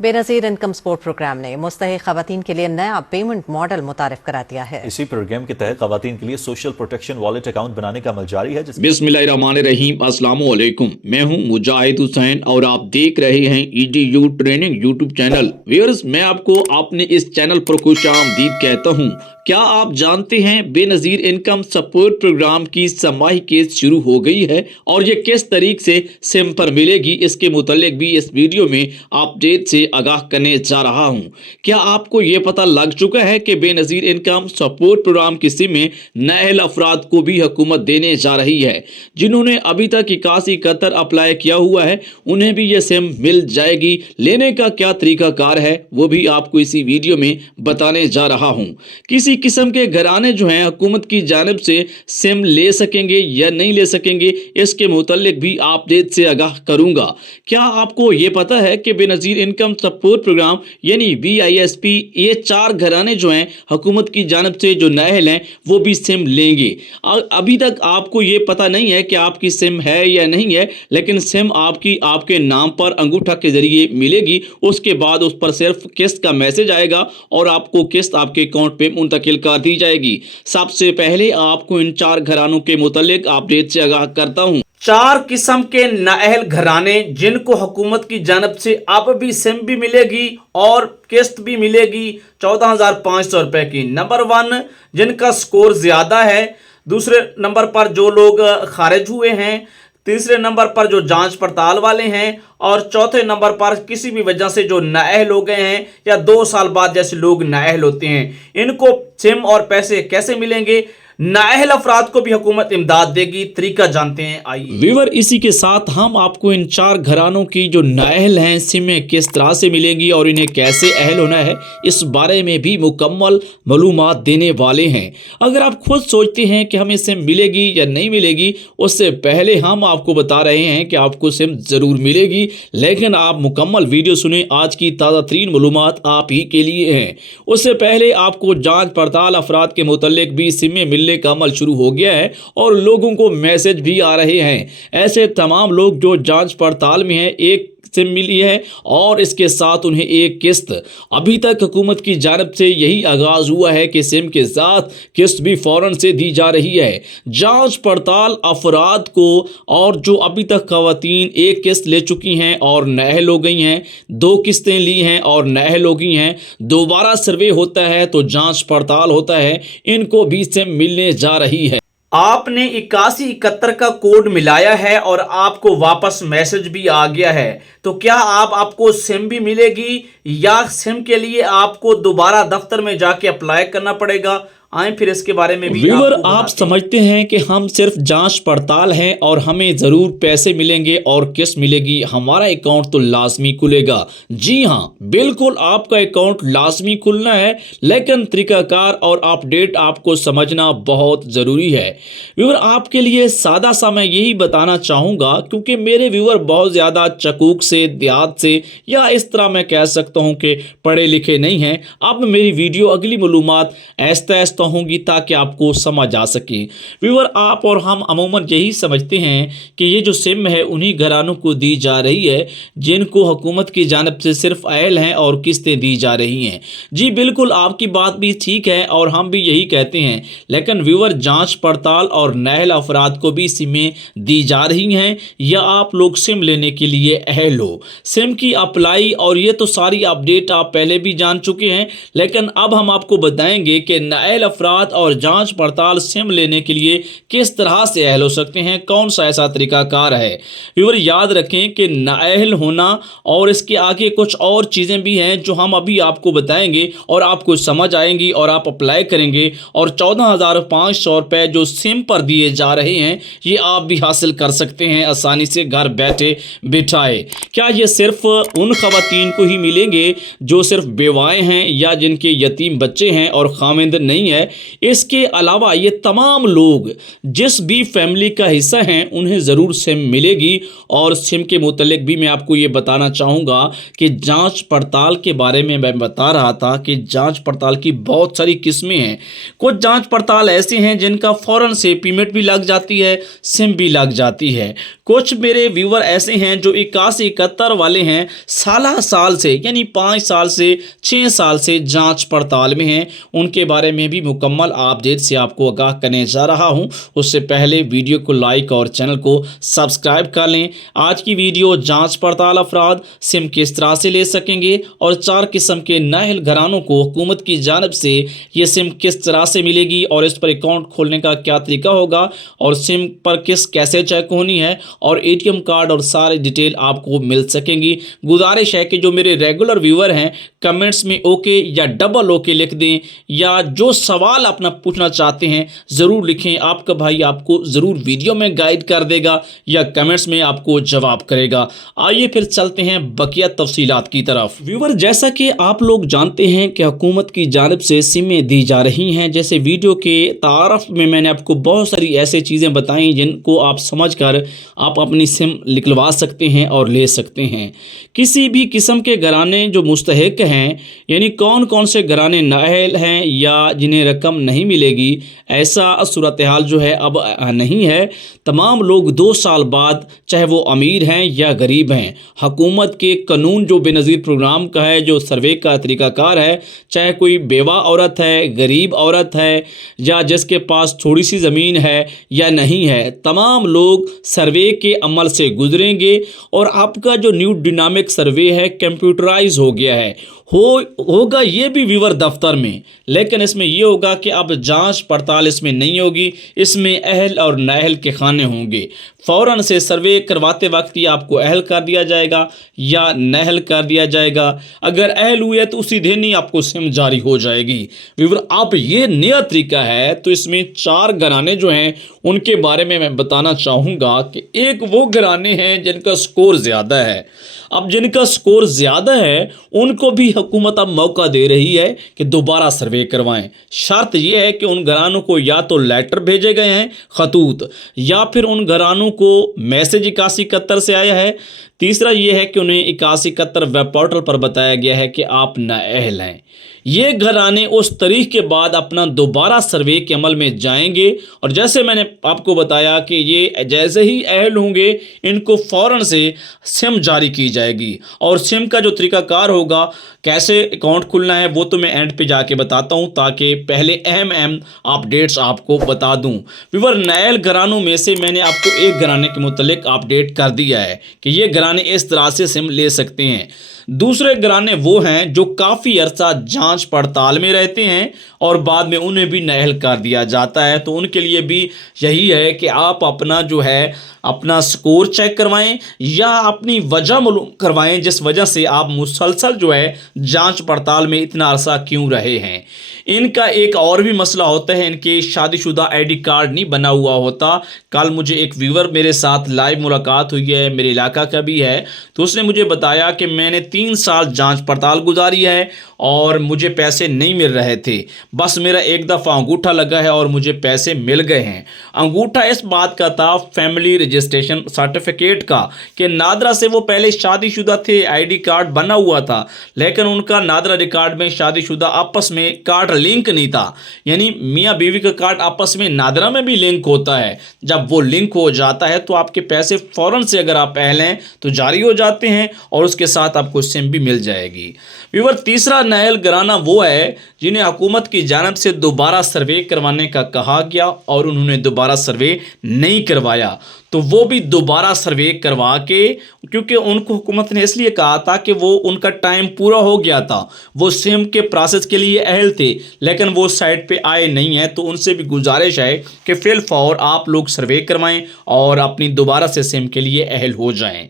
Benazir income support programme ने मुस्तहिक खवातीन के लिए नया पेमेंट मॉडल मुतारिफ करा दिया है। इसी प्रोग्राम के तहत खवातीन के लिए सोशल प्रोटेक्शन वॉलेट अकाउंट बनाने का अमल जारी है। बिस्मिल्लाहिर्रहमानिर्रहीम, अस्सलाम वालेकुम। मैं हूं मुजाहिद हुसैन और आप देख रहे हैं EDU training YouTube channel. Viewers, मैं आपको अपने इस चैनल पर खुशामदीद कहता हूं। क्या आप जानते हैं बेनज़ीर इनकम सपोर्ट प्रोग्राम की समाही केस शुरू हो गई है और ये किस तरीके से सिम पर मिलेगी, इसके मुतालिक भी इस वीडियो में अपडेट से आगाह करने जा रहा हूं। क्या आपको ये पता लग चुका है कि बेनज़ीर इनकम सपोर्ट प्रोग्राम की सिमें नाअहल अफराद को भी हुकूमत देने जा रही है। जिन्होंने अभी तक 81 अप्लाई किया हुआ है उन्हें भी ये सिम मिल जाएगी। लेने का क्या तरीकाकार है वो भी आपको इसी वीडियो में बताने जा रहा हूं। किसी किस्म के घराने जो हैं हुकूमत की जानिब से सिम ले सकेंगे या नहीं ले सकेंगे, इसके मुतालिक भी अपडेट से आगाह करूंगा। क्या आपको ये पता है कि बेनज़ीर इनकम सपोर्ट प्रोग्राम यानी BISP, ये 4 घराने जो हैं हुकूमत की जानिब से जो नाअहल हैं वो भी सिम लेंगे। अभी तक आपको ये पता नहीं है कि आपकी सिम है या नहीं है, लेकिन सिम आपकी आपके नाम पर अंगूठा के जरिए मिलेगी। उसके बाद उस पर सिर्फ किस्त का मैसेज आएगा और आपको किस्त आपके अकाउंट पे मुंतकिल कर दी जाएगी। सबसे पहले आपको इन 4 घरानों के मुतालिक अपडेट से आगाह करता हूं। 4 किस्म के नाअहल घराने जिनको हुकूमत की जानब से अब भी सिम भी मिलेगी और किस्त भी मिलेगी 14,500 रुपए की। नंबर 1, जिनका स्कोर ज्यादा है। दूसरे नंबर पर जो लोग खारिज हुए हैं। तीसरे नंबर पर जो जांच पड़ताल वाले हैं और चौथे नंबर पर किसी भी वजह से जो नाअहल हो गए हैं या 2 साल बाद जैसे लोग नाअहल होते हैं। इनको सिम और पैसे कैसे मिलेंगे, नाअहल अफराद को भी हुकूमत इमदाद देगी, तरीका जानते हैं। आइए व्यूअर, इसी के साथ हम आपको इन 4 घरानों की जो नाअहल हैं सिमें किस तरह से मिलेंगी और इन्हें कैसे अहल होना है इस बारे में भी मुकम्मल मालूमात देने वाले हैं। अगर आप खुद सोचते हैं कि हमें सिम मिलेगी या नहीं मिलेगी, उससे पहले हम आपको बता रहे हैं कि आपको सिम जरूर मिलेगी, लेकिन आप मुकम्मल वीडियो सुने। आज की ताज़ा तरीन मालूमात आप ही के लिए हैं। उससे पहले आपको जाँच पड़ताल अफराद के मुतालिक भी सिमें मिलने का अमल शुरू हो गया है और लोगों को मैसेज भी आ रहे हैं। ऐसे तमाम लोग जो जांच पड़ताल में हैं, एक सिम मिली है और इसके साथ उन्हें एक किस्त। अभी तक हुकूमत की जानिब से यही आगाज हुआ है कि सिम के साथ किस्त भी फौरन से दी जा रही है। जांच पड़ताल अफराद को और जो अभी तक खवातीन एक किस्त ले चुकी हैं और नाअहल हो गई हैं, 2 किस्तें ली हैं और नाअहल हो गई हैं, दोबारा सर्वे होता है तो जांच पड़ताल होता है, इनको भी सिम मिलने जा रही है। आपने 8171 का कोड मिलाया है और आपको वापस मैसेज भी आ गया है, तो क्या आपको सिम भी मिलेगी या सिम के लिए आपको दोबारा दफ्तर में जाके अप्लाई करना पड़ेगा? आए फिर इसके बारे में भी व्यूअर, आप समझते हैं कि हम सिर्फ जांच पड़ताल हैं और हमें ज़रूर पैसे मिलेंगे और किस्त मिलेगी, हमारा अकाउंट तो लाजमी खुलेगा। जी हाँ, बिल्कुल आपका अकाउंट लाजमी खुलना है, लेकिन तरीकाकार और अपडेट आपको समझना बहुत ज़रूरी है। व्यूअर, आपके लिए सादा सा मैं यही बताना चाहूँगा, क्योंकि मेरे व्यूअर बहुत ज़्यादा चकूक से, देहात से या इस तरह मैं कह सकता हूँ कि पढ़े लिखे नहीं हैं। अब मेरी वीडियो अगली मालूमात ऐसा होंगी ताकि आपको समझ आ सके। व्यूअर, आप और हम अमूमन यही समझते हैं कि ये जो सिम है उन्हीं घरानों को दी जा रही है जिनको हुकूमत की जानिब से सिर्फ अहल हैं और किस्तें दी जा रही हैं। जी बिल्कुल, आपकी बात भी ठीक है और हम भी यही कहते हैं, लेकिन व्यूअर, जांच पड़ताल और नाअहल अफराद को भी सिमें दी जा रही हैं या आप लोग सिम लेने के लिए अहल हो। सिम की अप्लाई और ये तो सारी अपडेट आप पहले भी जान चुके हैं, लेकिन अब हम आपको बताएंगे कि नाअहल अफराद और जांच पड़ताल सिम लेने के लिए किस तरह से अहल हो सकते हैं, कौन सा ऐसा तरीकाकार है। व्यूअर, याद रखें कि नाअहल होना और इसके आगे कुछ और चीज़ें भी हैं जो हम अभी आपको बताएंगे और आपको समझ आएंगी और आप अप्लाई करेंगे और 14,500 रुपये जो सिम पर दिए जा रहे हैं ये आप भी हासिल कर सकते हैं आसानी से घर बैठे बिठाए। क्या ये सिर्फ उन खवातीन को ही मिलेंगे जो सिर्फ बेवाएँ हैं या जिनके यतीम बच्चे हैं और खामिंद नहीं है? है। इसके अलावा ये तमाम लोग जिस भी फैमिली का हिस्सा हैं उन्हें ज़रूर सिम मिलेगी। और सिम के मुतल्लिक भी मैं आपको ये बताना चाहूँगा कि जांच पड़ताल के बारे में मैं बता रहा था कि जांच पड़ताल की बहुत सारी किस्में हैं। कुछ जांच पड़ताल ऐसे हैं जिनका फ़ौरन से पेमेंट भी लग जाती है, सिम भी लग जाती है। कुछ मेरे व्यूवर ऐसे हैं जो 81-71 वाले हैं, साल से यानी 5 साल से 6 साल से जांच पड़ताल में हैं। उनके बारे में भी मुकम्मल अपडेट से आपको आगाह करने जा रहा हूं। उससे पहले वीडियो को लाइक और चैनल को सब्सक्राइब कर लें। आज की वीडियो जांच पड़ताल अफराद सिम किस तरह से ले सकेंगे और 4 किस्म के नाअहल घरानों को हुकूमत की जानिब से ये सिम किस तरह से मिलेगी और इस पर अकाउंट खोलने का क्या तरीका होगा और सिम पर किस कैसे चेक होनी है और एटीएम कार्ड और सारी डिटेल आपको मिल सकेंगी। गुजारिश है कि जो मेरे रेगुलर व्यूअर हैं कमेंट्स में ओके या डबल ओके लिख दें, या जो सवाल अपना पूछना चाहते हैं ज़रूर लिखें। आपका भाई आपको ज़रूर वीडियो में गाइड कर देगा या कमेंट्स में आपको जवाब करेगा। आइए फिर चलते हैं बकिया तफसीलात की तरफ। व्यूअर, जैसा कि आप लोग जानते हैं कि हुकूमत की जानिब से सिमें दी जा रही हैं। जैसे वीडियो के तारफ में मैंने आपको बहुत सारी ऐसी चीज़ें बताई जिनको आप समझकर आप अपनी सिम निकलवा सकते हैं और ले सकते हैं। किसी भी किस्म के घराने जो मुस्तहिक हैं, यानी कौन कौन से घराने नाअहल हैं या जिन्हें रकम नहीं मिलेगी, ऐसा सूरत हाल जो है अब नहीं है। तमाम लोग 2 साल बाद, चाहे वो अमीर हैं या गरीब हैं, हुकूमत के कानून जो बेनज़ीर प्रोग्राम का है, जो सर्वे का तरीक़ाकार है, चाहे कोई बेवा औरत है, गरीब औरत है या जिसके पास थोड़ी सी ज़मीन है या नहीं है, तमाम लोग सर्वे के अमल से गुजरेंगे और आपका जो न्यू डिनामिक सर्वे है कंप्यूटराइज हो गया है। होगा ये भी व्यूअर दफ्तर में, लेकिन इसमें ये होगा कि अब जांच पड़ताल इसमें नहीं होगी। इसमें अहल और नाअहल के खाने होंगे। फ़ौरन से सर्वे करवाते वक्त ही आपको अहल कर दिया जाएगा या नाअहल कर दिया जाएगा। अगर अहल हुए तो उसी दिन ही आपको सिम जारी हो जाएगी। व्यूअर, अब ये नया तरीका है तो इसमें 4 घराने जो हैं उनके बारे में मैं बताना चाहूँगा कि एक वो घराने हैं जिनका स्कोर ज़्यादा है। अब जिनका स्कोर ज़्यादा है उनको भी हुकूमत अब मौका दे रही है कि दोबारा सर्वे करवाएं। शर्त यह है कि उन घरानों को या तो लेटर भेजे गए हैं खतूत, या फिर उन घरानों को मैसेज 8171 से आया है। तीसरा यह है कि उन्हें 8171 वेब पोर्टल पर बताया गया है कि आप नाअहल हैं। ये घराने उस तारीख के बाद अपना दोबारा सर्वे के अमल में जाएंगे और जैसे मैंने आपको बताया कि ये जैसे ही अहल होंगे इनको फ़ौरन से सिम जारी की जाएगी। और सिम का जो तरीक़ाकार होगा, कैसे अकाउंट खुलना है, वो तो मैं एंड पे जाके बताता हूँ ताकि पहले अहम अपडेट्स आपको बता दूँ। व्यूअर, नाअहल घरानों में से मैंने आपको एक घराने के मुतल्लिक अपडेट कर दिया है कि ये घराने इस तरह से सिम ले सकते हैं। दूसरे घराने वो हैं जो काफ़ी अरसा जांच पड़ताल में रहते हैं और बाद में उन्हें भी नाअहल कर दिया जाता है। तो उनके लिए भी यही है कि आप अपना जो है अपना स्कोर चेक करवाएं या अपनी वजह मालूम करवाएं जिस वजह से आप मुसलसल जो है जांच पड़ताल में इतना अरसा क्यों रहे हैं। इनका एक और भी मसला होता है, इनके शादीशुदा आईडी कार्ड नहीं बना हुआ होता। कल मुझे एक व्यूअर मेरे साथ लाइव मुलाकात हुई है, मेरे इलाका का भी है, तो उसने मुझे बताया कि मैंने 3 साल जांच पड़ताल गुजारी है और मुझे पैसे नहीं मिल रहे थे। बस मेरा एक दफ़ा अंगूठा लगा है और मुझे पैसे मिल गए हैं। अंगूठा इस बात का था, फैमिली रजिस्ट्रेशन सर्टिफिकेट का, कि नादरा से वो पहले शादीशुदा थे, आईडी कार्ड बना हुआ था, लेकिन उनका नादरा रिकॉर्ड में शादीशुदा आपस में कार्ड लिंक नहीं था। यानी मियाँ बीवी का कार्ड आपस में नादरा में भी लिंक होता है। जब वो लिंक हो जाता है तो आपके पैसे फ़ौरन से, अगर आप अहल हैं तो जारी हो जाते हैं और उसके साथ आपको सिम भी मिल जाएगी। व्यूअर, तीसरा नाअहल घराना वो है जिन्हें हुकूमत की जानिब से दोबारा सर्वे करवाने का कहा गया और उन्होंने दोबारा सर्वे नहीं करवाया, तो वो भी दोबारा सर्वे करवा के, क्योंकि उनको हुकूमत ने इसलिए कहा था कि वो उनका टाइम पूरा हो गया था, वो सिम के प्रोसेस के लिए अहल थे लेकिन वो साइट पे आए नहीं हैं, तो उनसे भी गुजारिश है कि फिल फौर आप लोग सर्वे करवाएं और अपनी दोबारा से सिम के लिए अहल हो जाएं।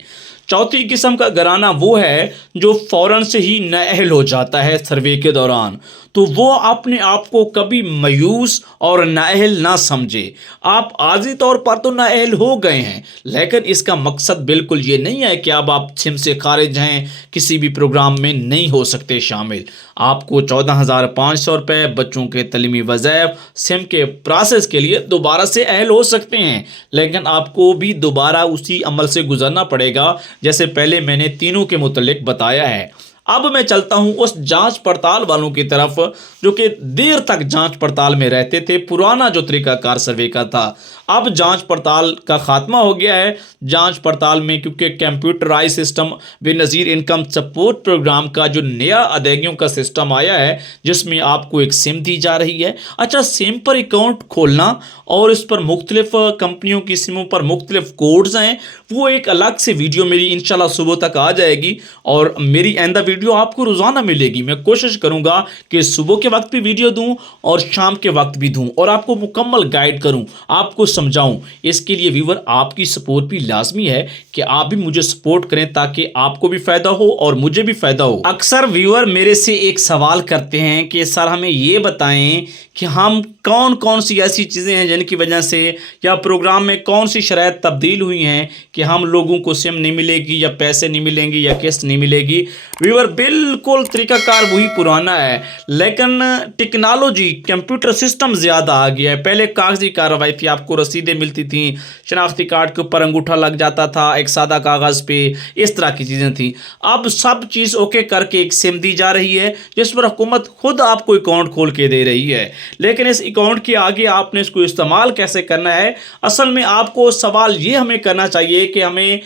चौथी किस्म का घराना वो है जो फौरन से ही नाअहल हो जाता है सर्वे के दौरान, तो वो अपने आप को कभी मायूस और नाअहल ना समझे। आप आर्जी तौर पर तो नाअहल हो गए हैं, लेकिन इसका मकसद बिल्कुल ये नहीं है कि अब आप सिम से खारिज हैं, किसी भी प्रोग्राम में नहीं हो सकते शामिल। आपको 14,500 रुपये बच्चों के तलीमी वज़ैफ़ सिम के प्रोसेस के लिए दोबारा से अहल हो सकते हैं, लेकिन आपको भी दोबारा उसी अमल से गुजरना पड़ेगा जैसे पहले मैंने तीनों के मुतल्लिक बताया है। अब मैं चलता हूं उस जांच पड़ताल वालों की तरफ जो कि देर तक जांच पड़ताल में रहते थे। पुराना जो तरीकाकार सर्वे का था, अब जांच पड़ताल का खात्मा हो गया है। जांच पड़ताल में क्योंकि computerize system Benazir income support programme का जो नया अदायगियों का सिस्टम आया है, जिसमें आपको एक सिम दी जा रही है। अच्छा, सिम पर अकाउंट खोलना और इस पर मुख्तलिफ कंपनियों की सिमों पर मुख्तलिफ कोड्स हैं, वो एक अलग से वीडियो मेरी इंशाल्लाह सुबह तक आ जाएगी और मेरी आइंदा वीडियो आपको रोज़ाना मिलेगी। मैं कोशिश करूंगा कि सुबह के वक्त भी वीडियो दूं और शाम के वक्त भी दूं और आपको मुकम्मल गाइड करूं, आपको समझाऊं। इसके लिए व्यूवर आपकी सपोर्ट भी लाजमी है कि आप भी मुझे सपोर्ट करें ताकि आपको भी फ़ायदा हो और मुझे भी फ़ायदा हो। अक्सर व्यूवर मेरे से एक सवाल करते हैं कि सर हमें ये बताएं कि हम कौन कौन सी ऐसी चीज़ें हैं जिनकी वजह से या प्रोग्राम में कौन सी शराइत तब्दील हुई हैं कि हम लोगों को सिम नहीं मिलेगी या पैसे नहीं मिलेंगे या किस्त नहीं मिलेगी। व्यूवर बिल्कुल तरीकाकार वही पुराना है, लेकिन टेक्नोलॉजी कंप्यूटर सिस्टम ज़्यादा आ गया है। पहले कागजी कार्रवाई थी, आपको रसीदें मिलती थी, शनाख्ती कार्ड के ऊपर अंगूठा लग जाता था एक सादा कागज़ पे, इस तरह की चीज़ें थी। अब सब चीज़ ओके करके एक सिम दी जा रही है जिस पर हुकूमत खुद आपको अकाउंट खोल के दे रही है, लेकिन इस अकाउंट के आगे आपने इसको इस्तेमाल कैसे करना है। असल में आपको सवाल ये हमें करना चाहिए कि हमें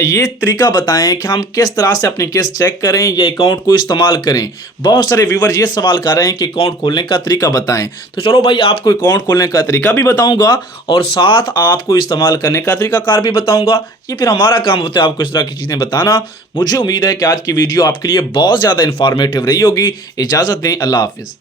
ये तरीका बताएं कि हम किस तरह से अपनी किस्त चेक करें या अकाउंट को इस्तेमाल करें। बहुत सारे व्यूवर ये सवाल कर रहे हैं कि अकाउंट खोलने का तरीका बताएं, तो चलो भाई आपको अकाउंट खोलने का तरीका भी बताऊंगा और साथ आपको इस्तेमाल करने का तरीकाकार भी बताऊंगा। ये फिर हमारा काम होता है आपको इस तरह की चीज़ें बताना। मुझे उम्मीद है कि आज की वीडियो आपके लिए बहुत ज़्यादा इंफॉर्मेटिव रही होगी। इजाज़त दें, अल्लाह हाफिज़।